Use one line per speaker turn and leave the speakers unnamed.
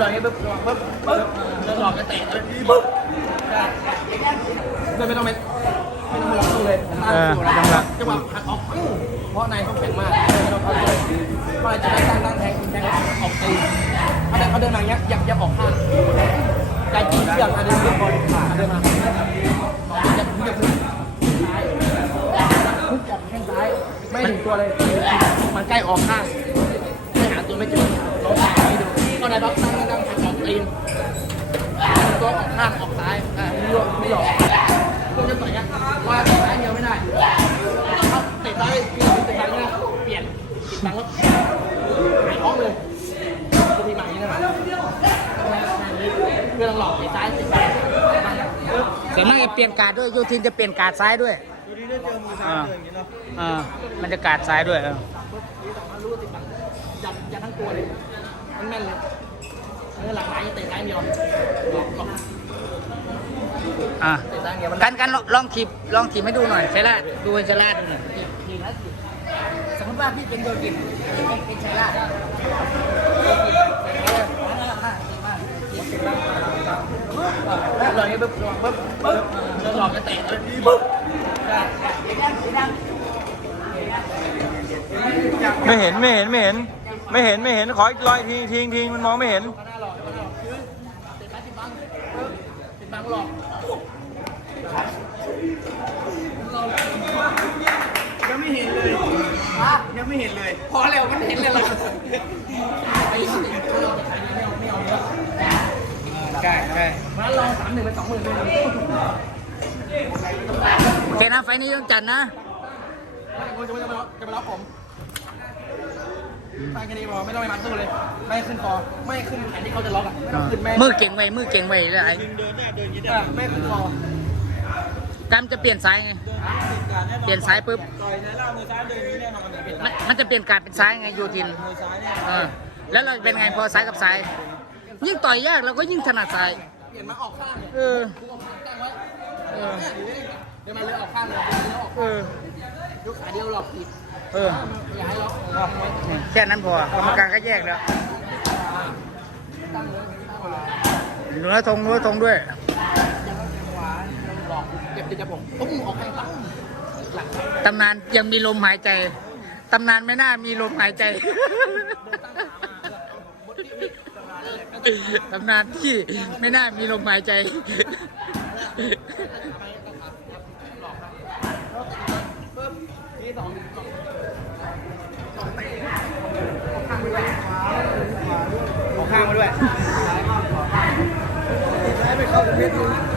อย่างเงี้ยปึ๊บเดินหลอกจะเตะเลยปึ๊บไม่ต้องมาล็อกเลยจังหวะหักออกเพราะนายเขาแข็งมากไม่ต้องเข้าเลยก็เลยจะไปตั้งแทงออกตีเขาเดินมาอย่างเงี้ยยับออกข้างใจจีเชือกเดินบอลเดินมายับซ้ายทุกจับแข้งซ้ายไม่ถึงตัวเลยมันใกล้ออกข้างไม่หาตัวไม่เจอลองถ่ายให้ดูก็นายบล็อกตั้งออกตีนตัวออกข้างออกซ้ายไม่หลอกพวกจะต่อยเนี่ยว่าต่อยซ้ายเดียวไม่ได้เขาเตะซ้ายเตะซ้ายเนี่ยเปลี่ยนติดบังแล้วหายท้องเลยทีใหม่นี่นะเพื่อนหลอกเตะซ้ายติดบัง
ส่วนมากจะเปลี่ยนการ์ดด้วยยูทินจะเปลี่ยนการ์ดซ้ายด้วย
ดูดีได้เจอมือซ้ายเดินอย่างนี้เนาะ
มันจะการ์ดซ้ายด้วย
รู้ติดบังยันทั้งตัวเลยมันแม่นเลยหลังซ้ายเตะซ้ายเดียวหลอก
กันลองถีบให้ดูหน่อยใช่ละดูใช่ละดูหน่อย
สมมติว่าพี่เป็นโยกินเป็นใช่ละเลยปึ๊บเดินหลอกจะเตะเลยปึ๊บ
ไม่เห็นขออีกรอยทิ้งมันมองไม่เห็น
ติดบังหลอกยังไม่เห็นเลยพอแล้วมันเห็นเลยล่ะใช่มาลอง3-1เป็น20,000เลย
โอเคนะไฟนี้ต้องจัดนะ
จะมาล็อกผมไปแค่นี้พอไม่ต้องไปมัดตู้เลยไม่ขึ้นคอไม่ขึ้นแขนที่เขาจะล็อกอ่ะไม่ต้องขึ้นแม่
มือเก่งไว้เลยไอ้
เดินยืดได้ไม่ขึ้นคอ
การจะเปลี่ยนซ้ายไงเปลี่ยนซ้ายปุ๊บ
ต่อยในล่างมือซ้ายเดินนี้แน่นอน
มันจะเปลี่ยนการเป็นซ้ายไงยูทิน
มือซ้ายเนี่ย
แล้วเราเป็นไงพอซ้ายกับซ้ายยิ่งต่อยยากเราก็ยิ่งถนัดซ้าย
เปลี่ยนมาออกข้าง
อ
อกข้างตั้งไว้เดี๋ยวมาเลยออกข้างเลยยกขาเดียวหลอกผิดอย่าให้ล็อก
แค่นั้นพอกรรมการก็แยกแล้วเนื้อทงด้วย
หลอกเก็บติดจะผมออกข้างตั้ง
ตำนานยังมีลมหายใจตำนานไม่น่ามีลมหายใจตำนานที่ไม่น่ามีลมหายใจ
ออกข้างมาด้วยไปเข้าเพชร